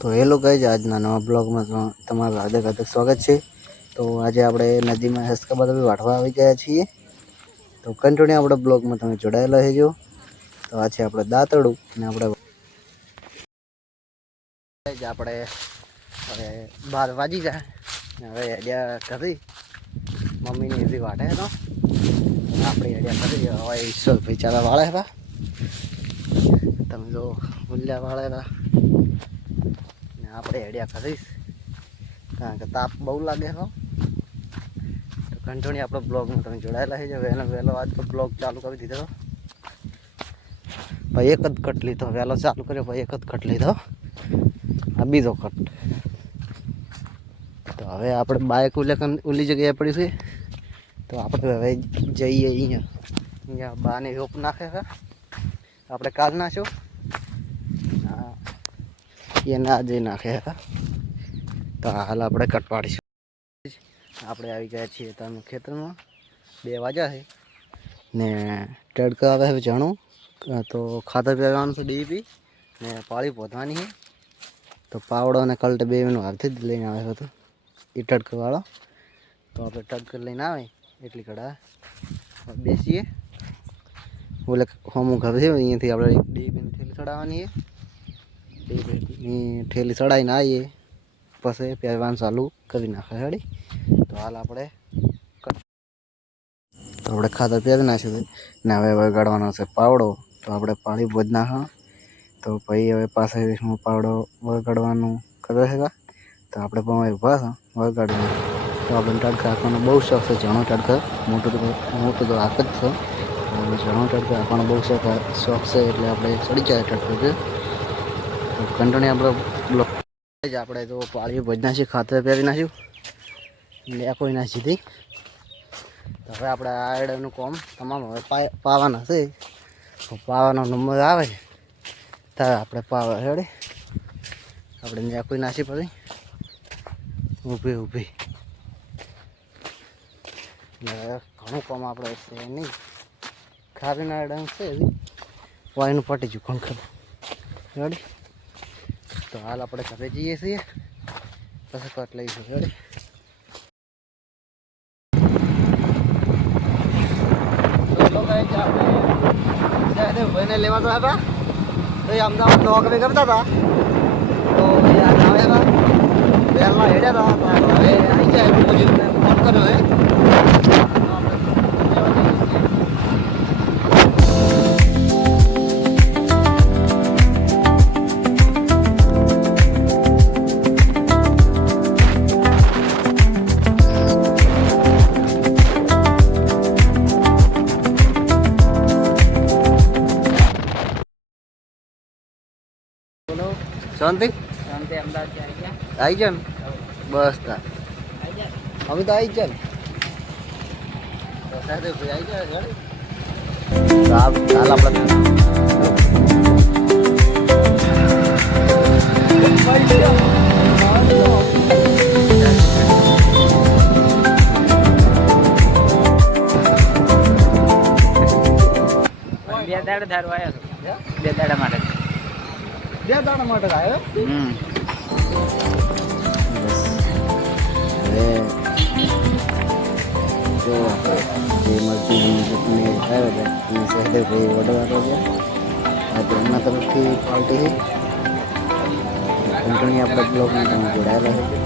તો hello guys આજના નવા બ્લોગમાં તમારું હાર્દિક હાર્દિક સ્વાગત છે. તો આજે આપણે નદીમાં હેસકા બધા વાઢવા આવી ગયા છીએ. તો કન્ટિન્યુ આપણા બ્લોગમાં તમે જોડાયેલા રહેજો. તો આ છે આપણે દાંતડું અને આપણે આપણે હવે બાર વાજી જાય હવે અડિયા કરી. મમ્મીની એવી વાટે તો. આપણે અડિયા કરી. હવે ઈશ્વર ભાઈ ચાલા વાળા હતા. તમે જો મુલ્યા વાળા હતા. ને આપણે હેડ્યા કરીશ કારણ કે તાપ બહુ લાગે હો. તો કંટોણી આપણો બ્લોગમાં તમે જોડાયેલા છે વહેલો વહેલો આજ તો બ્લોગ ચાલુ કરી દીધો. ભાઈ એક જ કટ લીધો. વહેલો ચાલુ કર્યો, ભાઈ એક જ કટ લીધો. આ બીજો કટ. તો હવે આપણે બાઇક ઉલ્લેખન ઓલી જગ્યાએ પડી છે. તો આપણે હવે જઈએ અહીંયા. અહીંયા બાને રોપ નાખે છે. આપણે કાલ નાખ્યો. એને આજે નાખે. હતા તો હાલ આપણે કટવાડીશું આપણે આવી ગયા છીએ તમે ખેતરમાં. બે વાગ્યા છે. ને તડકા આવે હવે જાણું તો ખાતર પહેરવાનું છે ડીપી. ને પાળી પોતાની છે. તો પાવડો અને કલ્ટ બે એનું હાલથી જ લઈને આવ્યો હતો એ ટડકવાળો. તો આપણે ટડક લઈને આવે. એટલી કડા બેસીએ. ઓલે હોમું ઘર છે અહીંયાથી આપણે ડીપીની થેલી ચડાવવાની છે. થેલી ચડાવીને આવીએ. પછી પહેરવાનું ચાલુ કરી નાખે, હેડી. તો હાલ આપણે તો આપણે ખાતર પહેરી નાખ્યું ને હવે વગાડવાનો છે પાવડો. તો આપણે પાણી બોજ નાખો તો પછી હવે પાસે પાવડો વગાડવાનું કરે છે તો આપણે પણ ઊભા છે વગાડવાનું. તો આપણે તડકા આપવાનો બહુ શોખ છે જણો તડકા મોટું તો મોટું તો આક જ છે. જણો તડકા આપવાનો બહુ શોખ શોખ છે, એટલે આપણે ચડી જાય તડકો છે કંટણી આપણે જ. આપણે તો પાળી ભજ નાખ્યું ખાતર પહેરી નાખ્યું. લે કોઈ ના સીધી તો હવે આપણે આયડાનું કોમ તમામ હવે પાવાના છે. પાવાનો નંબર આવે ને ત્યારે આપણે પાવા હેડે. આપણે ત્યાં કોઈ નાસી પછી ઊભી ઊભી. ઘણું કામ આપણે છે નહીં. ખારીના આયડા છે. વાયનું પટી ગયું કોણ ખબર રેડી? તો હાલ આપણે ઘરે જઈએ છીએ. પછી કટ લઈશું એ અમદાવાદ નોકરી કરતા હતા. તો એ આજે હતા હેડ્યા હતા હવે શાંતિ? શાંતિ અમદાવાદ આવી જાય ને. બસ તા અમે તો આવી જાય ને. ભાઈ આવી જાય ચાલ આપણે બે દાડા ધારો આવ્યો બે દાડા માટે. બે દાણા માટે આવ્યો હમ હવે જો આપણે જે મરચીની ચટણી આવે છે એ સહેદે ભાઈ ઓર્ડર આપો છે આ તેમના તરફથી પાર્ટી છે કંપની આપણા બ્લોગમાં તમે જોડાયેલા છે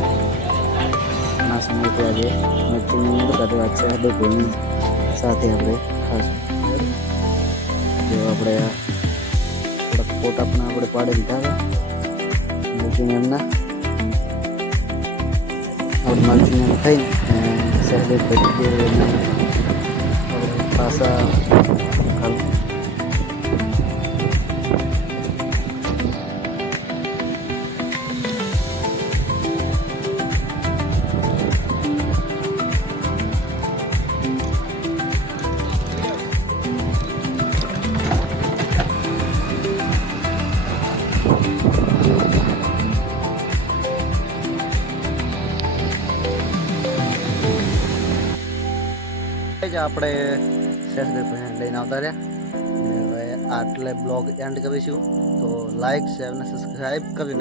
ના સમયથી આજે મરચીની મુલાકાત વાત છે સહેદે ભાઈની સાથે આપણે ખાશું જો આપણે આ થોડાક ફોટા પણ આપણે પાડી દીધા હતા મરચીને એમના. આપણે મરચીને થઈ. સહેલે પછી પાછા જ આપણે શેષભાઈ લઈને આવતા રહ્યા હવે આટલે બ્લોગ એન્ડ કરીશું તો લાઈક શેર અને સબસ્ક્રાઈબ કરી નાખજો.